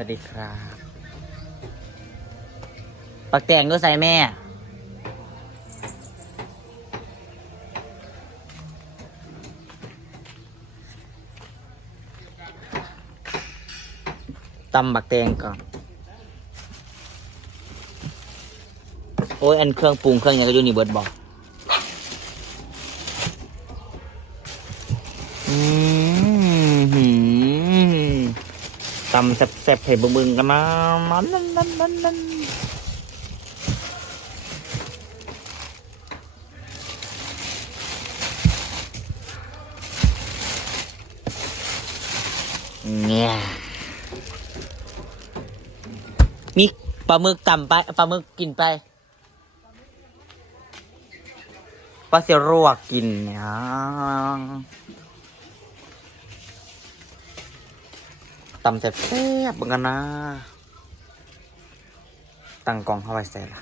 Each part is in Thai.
วัสดีครับ ปักแตงก็ใส่แม่ตำบักแตงก่อน โอ้ย อันเครื่องปรุงเครื่องยังก็อยู่นี่เบิดบอก อืมหืม ตำแซ่บๆเผ็ดบึงๆกันมามันนั่นนั่นนั่นนั่นเนี่ยมีปลาหมึกต่ำไปปลาหมึกกินไปปลาเสียรวกกินเนี่ย ตำแซ่บๆเหมือนกันนะ ตั้งกองเข้าไปใส่ละ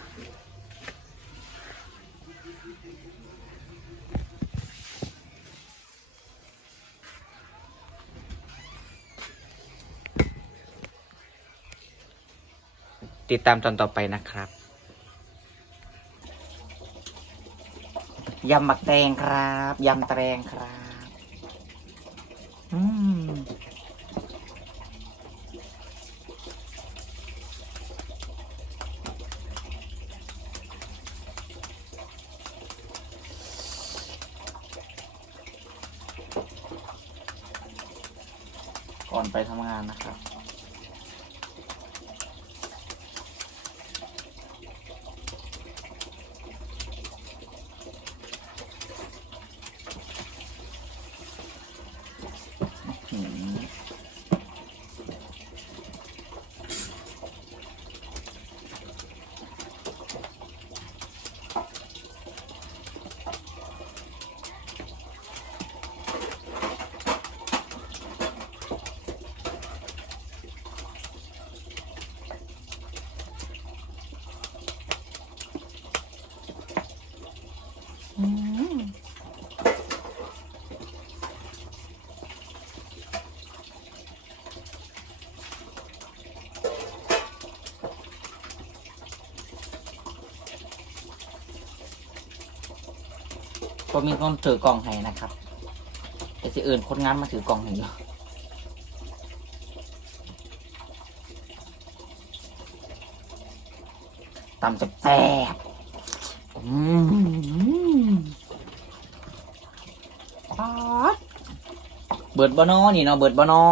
ติดตามตอนต่อไปนะครับยำหมักแตงครับยำแตงครับ อนไปทำงานนะครับ ก็มีคนถือกล่องให้นะครับ แต่สิอื่นคนงานมาถือกล่องให้อยู่ตำจะแตบอืมป๊าดเบิดบอนอนี่เนาะเบิดบอนอ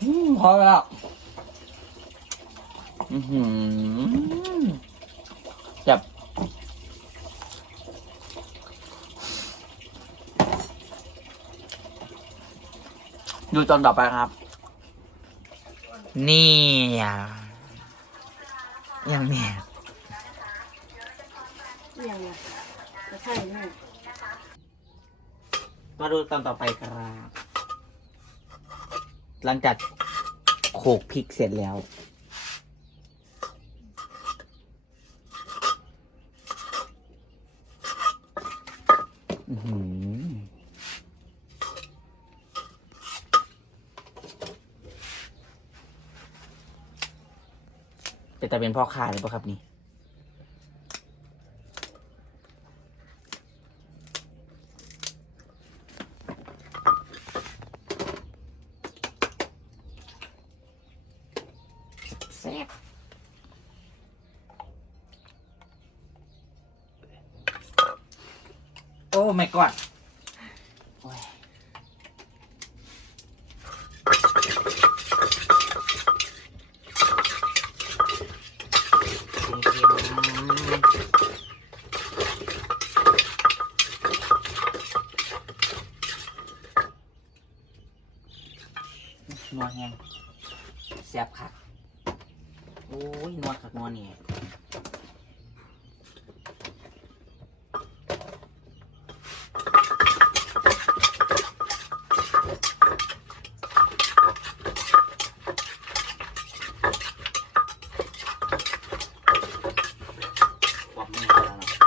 อืมพอแล้ว อือหือ ดูตอนต่อไปครับ นี่อะยังเนี่ยอย่างเนี้ยจะใช่ไหมมาดูตอนต่อไปครับหลังจากโขลกพริกเสร็จแล้ว อื้อหือแต่แต่ เป็นพ่อค้าเลยปะครับนี่แซ่บโอ้ไม่กอดโอ้ยเค็มๆ นัวแห้งแซ่บคักโอ้ยนัวคักนัวดนี่ความมือแล้วนะ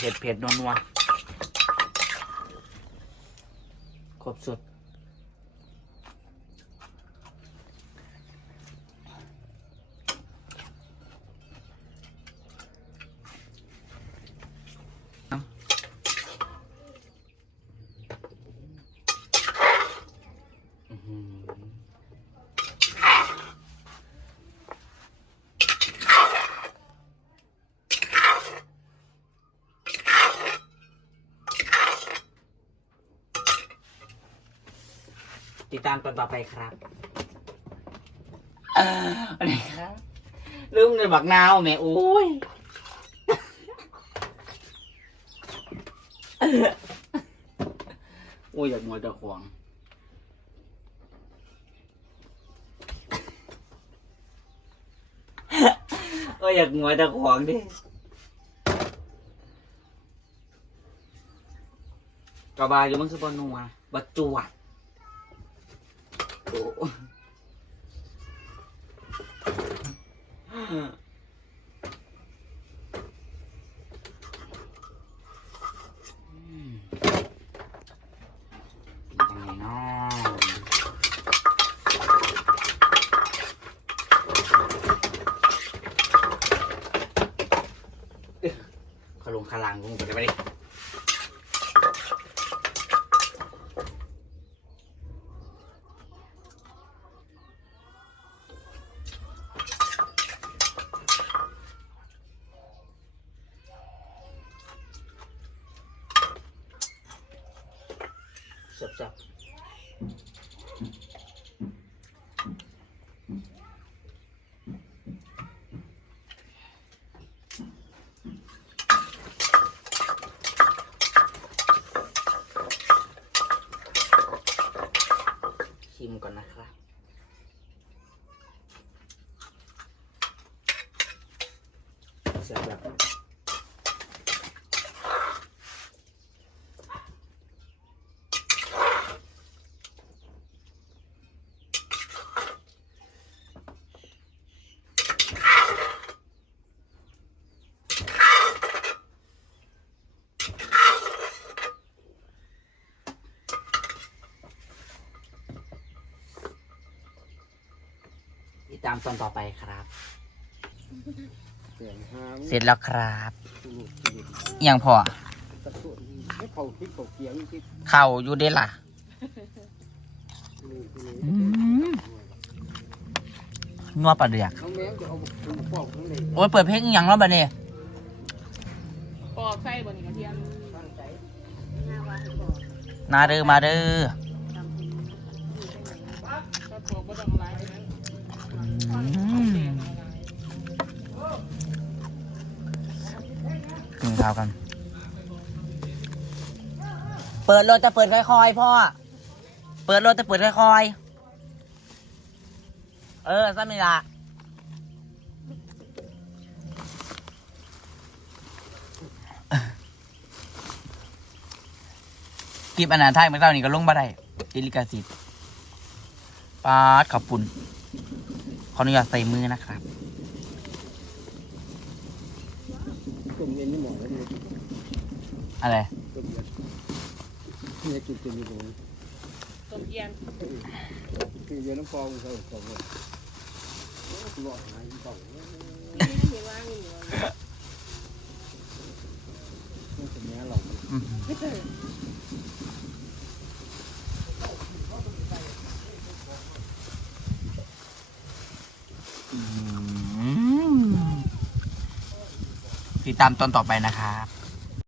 เผ็ดเผ็ดนัวนัวครบสุด ติดตามตอนต่อไปครับอะไรครับลืมเงินบักนาวแม่โอ้ยโอ้ยอยากมัวจะขวางเอ้ยอยากงัวจะขวางดิกระบาอยู่มันคือบอนัวบัจวด โอ้อืมเป็นยังไงเนาะ เขาลงคาลังลงไปไปดิ สับสับชิมก่อนนะครับ เสร็จแล้ว ติดตามตอนต่อไปครับ เสียงห้างเสร็จแล้วครับสนุกสนุกอหย่างพอกระตุ้นให้เขาคิดเขาเกียงคิดเข่าอยู่เด้ล่ะนี่นี่อืมนัวปลาเดือกน้องแมวจะเอาคุณปอกทั้งเลยโอ้ยเปิดเพลงอหย่างแล้วบัดนี้ปอกไส้บนกระเทียมตั้งใจหน้าว่าให้ปอกมาเด้อมาเด้อาวกัน เปิดรถจะเปิดค่อยๆพ่อ เปิดรถจะเปิดค่อยๆ เออซ้ำนี่ละคลิปอันนั้นไทยเมื่อเช้านี้ก็ลงมาได้ติดลิขสิทธิ์ปาดขอบปุ่นขออนุญาตใส่มือนะครับ ตุ่มเย็นนี่หม อแล้วนี่อะไรตุ่มเย็นนี่จุดจุดอยู่ตรงนี้ต้มเย็นคือเย็นน้ำฟองเขาสองเลยหลอดหายต่องนี่เห็นว่ามีอยู่นี่เป็นแง่หลอกอืมอืมติดตามตอนต่อไปนะครับ